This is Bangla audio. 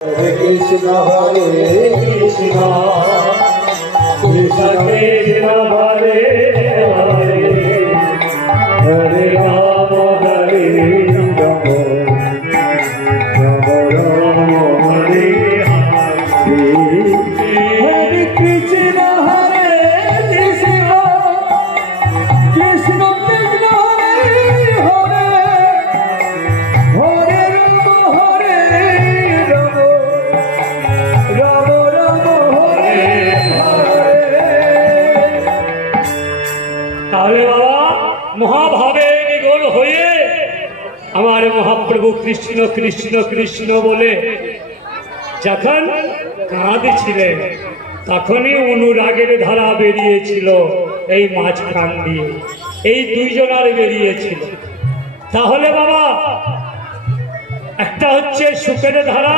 Hare Krishna, Krishna Krishna, Hare Hare, Hare Rama, Hare Rama, Rama Rama, Hare Hare. Hare Krishna, Hare Krishna, Krishna Krishna, Hare Hare, Hare Rama, Hare Rama, Rama Rama, Hare Hare. তাহলে বাবা মহাভাবে বিগল হয়ে আমার মহাপ্রভু কৃষ্ণ কৃষ্ণ কৃষ্ণ বলে যখন কাঁদছিলেন তখনই অনুরাগের ধারা বেরিয়েছিল এই মাঝখান দিয়ে, এই দুইজনার বেরিয়েছিল। তাহলে বাবা একটা হচ্ছে সুখের ধারা,